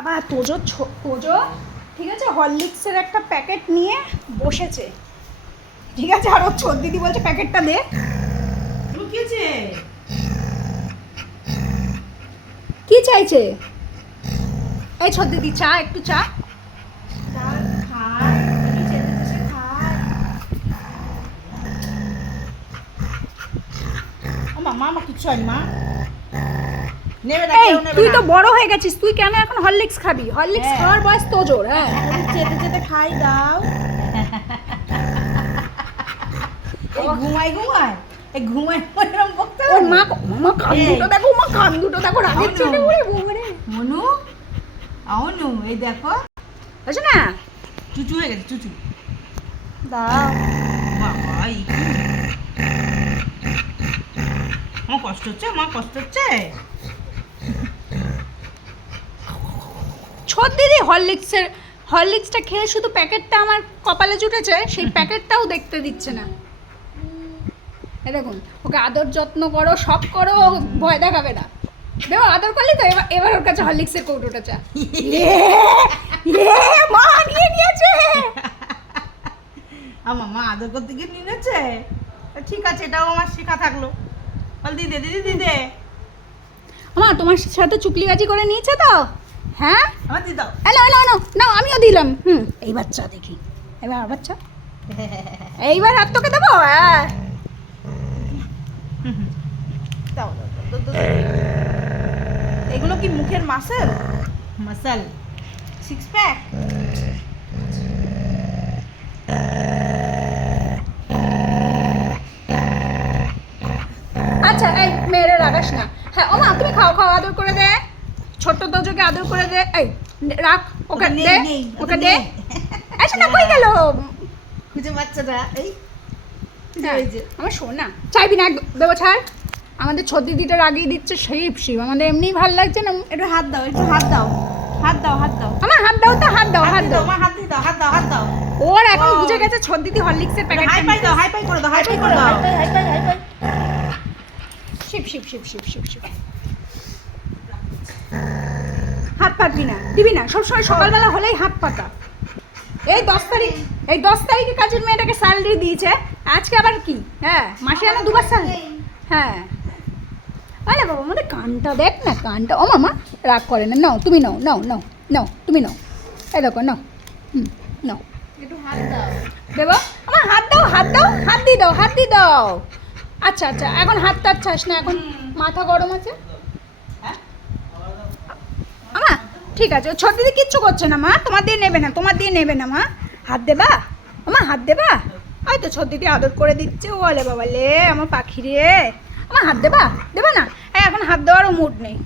আবার তোজো তোজো, ঠিক আছে? হরলিক্সের একটা প্যাকেট নিয়ে বসেছে। ঠিক আছে? আর ওর ছোট দিদি বলছে, প্যাকেটটা দে। লুকিয়েছে। কি চাইছে? এই ছোট দিদি, চা, একটু চা। চেটে মা কিচ্ছু হয় মা। এই তুই তো বড় হয়ে গেছিস তুই কেন এখন হরলিক্স খাবি? হরলিক্স হ্যাঁ। খাওয়ার বয়স তোজোর হ্যাঁ। একটু চেটে চেটে খাই দাও। ঘুমাই ঘুমাই। এই ঘুমাই ঘুমাই বকতে ওর মা মা কান দুটো দেখো মা কান দুটো দেখো রাগের। উড়ে মনু আউনু এই দেখো। বুঝছ না। চুচু হয়ে গেছে চুচু। দাও। বাবা এই আমার কষ্ট হচ্ছে আমার কষ্ট হচ্ছে? ছোট দিদি হরলিক্সের হরলিক্সটা খেয়ে শুধু প্যাকেটটা আমার কপালে জুটেছে সেই প্যাকেটটাও দেখতে দিচ্ছে না। দেখুন ওকে আদর যত্ন করো সব করো ভয় দেখাবে না। দেখো আদর করলি তো এবার এবার ওর কাছে হরলিক্সের কৌটোটা চা ইয়ে, ইয়ে, মা নিয়ে নিয়েছে। আমার মা আদর করতে গিয়ে নিয়েছে? ঠিক আছে এটাও আমার শেখা থাকল। বল দিদে দিদি দিদে। মা তোমার সাথে চুকলিবাজি করে নিয়েছে তো? হ্যাঁ? আমার দি দাও। এলো এলো এলো নাও আমিও দিলাম। হুম। এই বাচ্চা দেখি। এবার বাচ্চা? এইবার হাত তোকে দেবো? হ্যাঁ। দাও। এগুলো কি মুখের মাসেল মাসাল সিক্স প্যাক আচ্ছা এই মেয়েরা রাগাস না। হ্যাঁ ও মা তুমি খাও খাও আদর করে দে। ছোট্ট দোজোকে আদর করে দে। এই রাখ ওকে দে ওকে দে। এসে না কই গেল? খুঁজে বাচ্চাটা এই। আমার শোনা চাইবি না দেবো ছাড়। আমাদের ছোট দিদিটা রাগিয়ে দিচ্ছে শিব শিব। আমাদের এমনিই ভালো লাগছে না? একটু হাত দাও একটু হাত দাও। হাত দাও হাত দাও। আমার হাত দাও তো হাত দাও হাত দাও। আমার হাত দাও হাত দাও হাত দাও। ওর এখন বুঝে গেছে ছোট দিদি হরলিক্সের প্যাকেট হাই পাই দাও হাই পাই করে দাও হাই পাই করে দাও। হাই পাই হাই পাই হাই পাই শিব শিব শিব শিব শিব শিব হাত পাতবি না দিবি না। সবসময় সকালবেলা হলেই হাত পাতা। এই দশ তারিখ এই দশ তারিখে কাজের মেয়েটাকে স্যালারি দিয়েছে। আজকে আবার কি? হ্যাঁ মাসে আনা দুবার স্যালারি হ্যাঁ। আরে বাবা আমাদের কানটা দেখ না কানটা। ও মামা রাগ করে না। নাও তুমি নাও নাও নাও নাও তুমি নাও। এই দেখো নাও। হুম নাও। একটু হাত দাও। দেবো? আমার হাত দাও হাত দাও হাত দিয়ে দাও হাত দিয়ে দাও। আচ্ছা আচ্ছা এখন হাত টাত চাস না এখন মাথা গরম আছে হ্যাঁ? আমা ঠিক আছে। ছোট দিদি কিচ্ছু করছে না, মা। তোমার দিয়ে নেবে না, তোমার দিয়ে নেবে না, মা। হাত দেবা? আমা হাত দেবা? হয়তো ছোট দিদি আদর করে দিচ্ছে, ও আলে বাবা লে, আমার পাখি রে। আমার হাত দেবা? দেবা না? এই এখন হাত দেওয়ারও মুড নেই।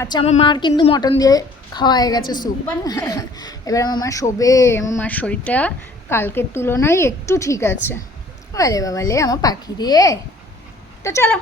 আচ্ছা আমার মার কিন্তু মটন দিয়ে খাওয়া হয়ে গেছে স্যুপ এবার আমার মা শোবে, আমার মার শরীরটা কালকের তুলনায় একটু ঠিক আছে। আরে বাবা লে, আমার পাখি রে। তো চলো